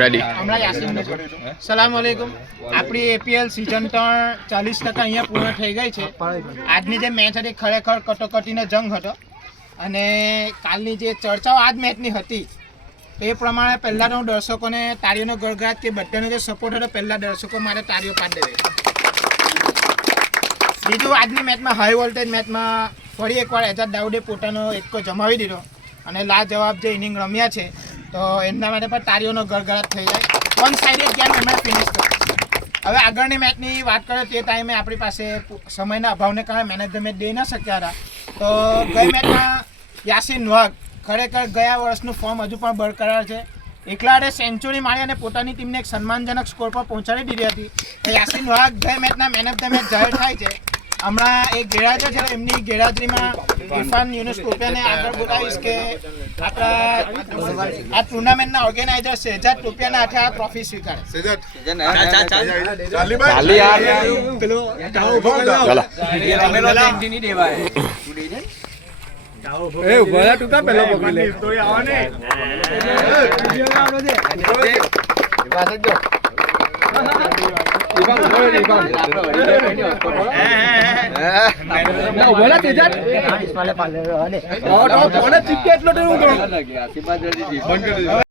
Ready સલામ વાલેકુમ. આપણી APL season 3 40% અહીંયા પૂર્ણ થઈ ગઈ છે. આજની જે મેચ હતી ખરેખર કટોકટીનો જંગ હતો અને કાલની જે ચર્ચાઓ આજ મેચની હતી એ પ્રમાણે પહેલાં તો દર્શકોને તાળીઓનો ગળગળાટ કે બધાનો જે સપોર્ટ હતો પહેલાં દર્શકો મારે તાળીઓ પાડી દેવી. બીજું આજની મેચમાં હાઈ વોલ્ટેજ મેચમાં ફરી એકવાર એજાદ દાઉદે પોતાનો એકો જમાવી દીધો અને લાજવાબ જે ઇનિંગ રમ્યા છે તો એમના માટે પણ તાળીઓનો ગળગળાટ થઈ જાય. વન સાઇડેડ ગેમ એમણે ફિનિશ કરી. હવે આગળની મેચની વાત કરીએ તે ટાઈમે આપણી પાસે સમયના અભાવને કારણે મેન ઓફ ધ મેચ દઈ ન શક્યા હતા. તો ગઈ મેચમાં યાસીન વાઘ ખરેખર ગયા વર્ષનું ફોર્મ હજુ પણ બરકરાર છે. એકલાડે સેન્ચુરી મારી અને પોતાની ટીમને એક સન્માનજનક સ્કોર પર પહોંચાડી દીધી હતી. તો યાસીન વાઘ ગઈ મેચના મેન ઓફ ધ મેચ જાહેર થાય છે. હમણાં એક ગેરહાજર છે એમની ગેરહાજરીમાં ઇરફાન યુનુસ ટોપિયાને આગળ બોલાવીશ કે આપણા આ ટુર્નામેન્ટના ઓર્ગેનાઇઝર શહેજાદ ટોપિયાના હાથે આ ટ્રોફી સ્વીકારે.